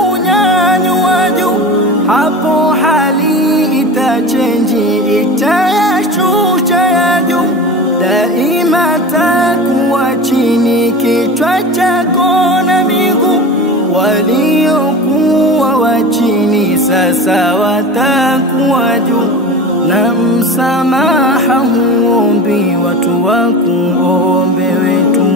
Watakunyanyua juu, hapo hali itachenji, itayashusha ya juu. Daima takuwa chini, kichwa chako na miguu. Waliokuwa wa chini sasa watakuwa juu, na msamaha huombi watu wakuombe wetu.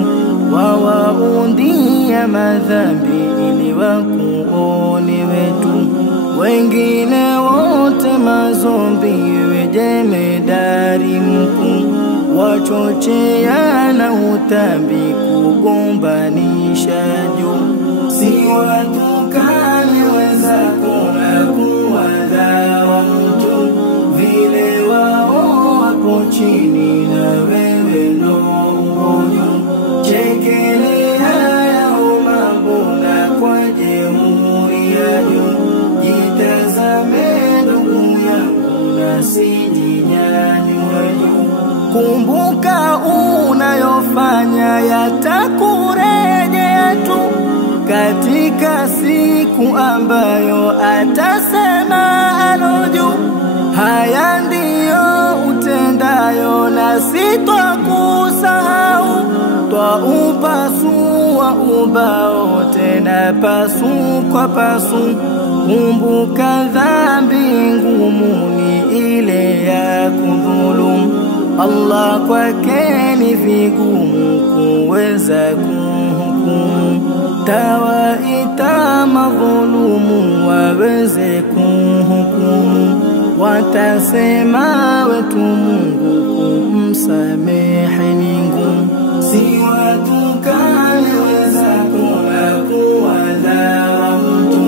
Wawaundia madhambi ili wakuone wetu. Wengine wote mazombi, wewe jemedari mkuu. Wachocheana utambi, kugombanisha juu. Si watukane wenzako na kuwadharau mtu, vile wao wapo chini na wewe ndo uko juu. Chekelea yao mambo na kwa jeuri ya juu. Jitazame ndugu yangu na sijinyanyue juu. Kumbuka unayofanya yatakurejea tu, katika siku ambayo atasema alo juu. Haya ndiyo utendayo na sitakusahau. Twaupasua ubao tena pasu kwa pasu. Kumbuka dhambi ngumu ni ile ya kudhulumu. Allah kwake ni vigumu kuweza kuhukumu. Tawaita madhulumu waweze kuhukumu. Watasema wetu Mungu kumsamehe ni ngumu. Si watukane wenzako na kuwadharau mtu,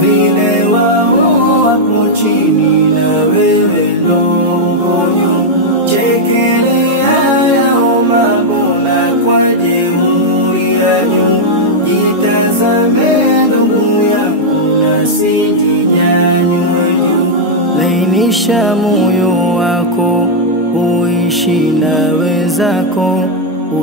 vile wao wapo chini na wewe ndo uko juu. Chekelea yao mambo na kwa jeuri ya juu. Jitazame ndugu yangu na sijinyanyue juu. Lainisha moyo wako, uishi na wenzako.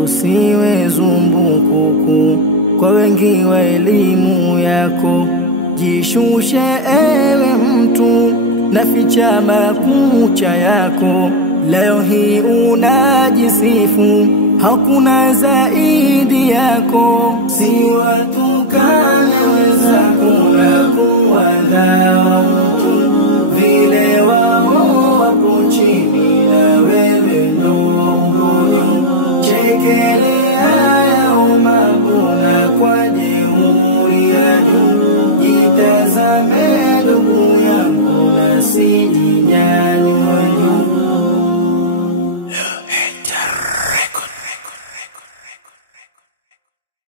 Usiwe zumbukuku kwa wengi wa elimu yako. Jishushe ewe mtu, na ficha makucha yako. Leo hii unajisifu, hakuna zaidi yako. Si watukane wenzako na kuwadharau mtu, vile wao wapo chini na wewe ndo uko juu. Chekelea yao mambo na kwa jeuri ya juu. Jitazame ndugu yangu na siji